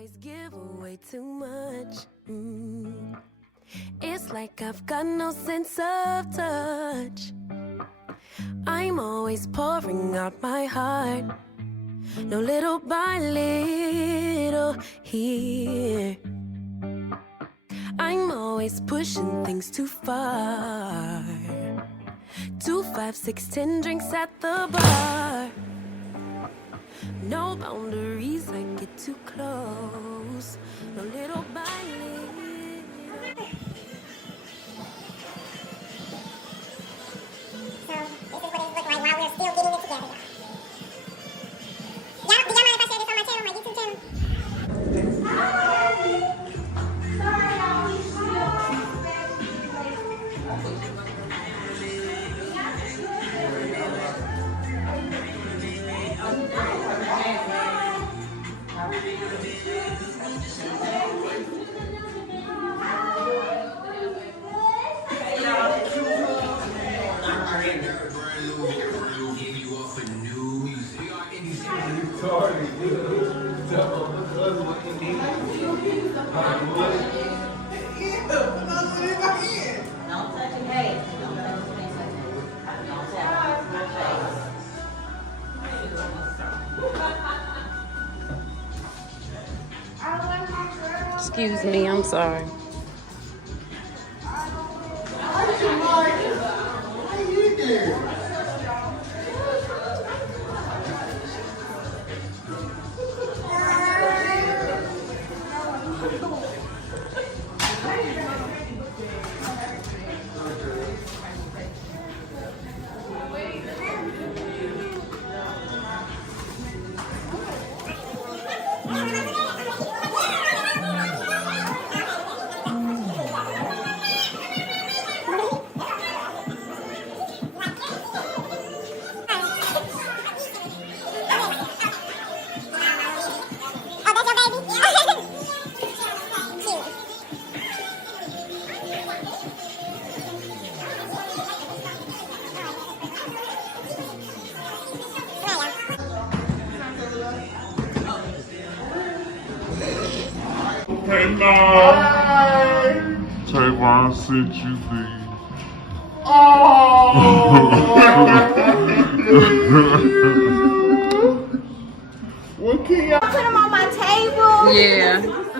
always give away too much. It's like I've got no sense of touch. I'm always pouring out my heart, no little by little here. I'm always pushing things too far. 2, 5, 6, 10 drinks at the bar. No boundaries, I get too close. No little by little. So, this is what it's looking like while we're still getting it together. Y'all, do y'all mind if I share this on my channel, my YouTube channel? Excuse me, I'm sorry. Hey, no. Trayvon sent you these. What can y'all put them on my table? Yeah.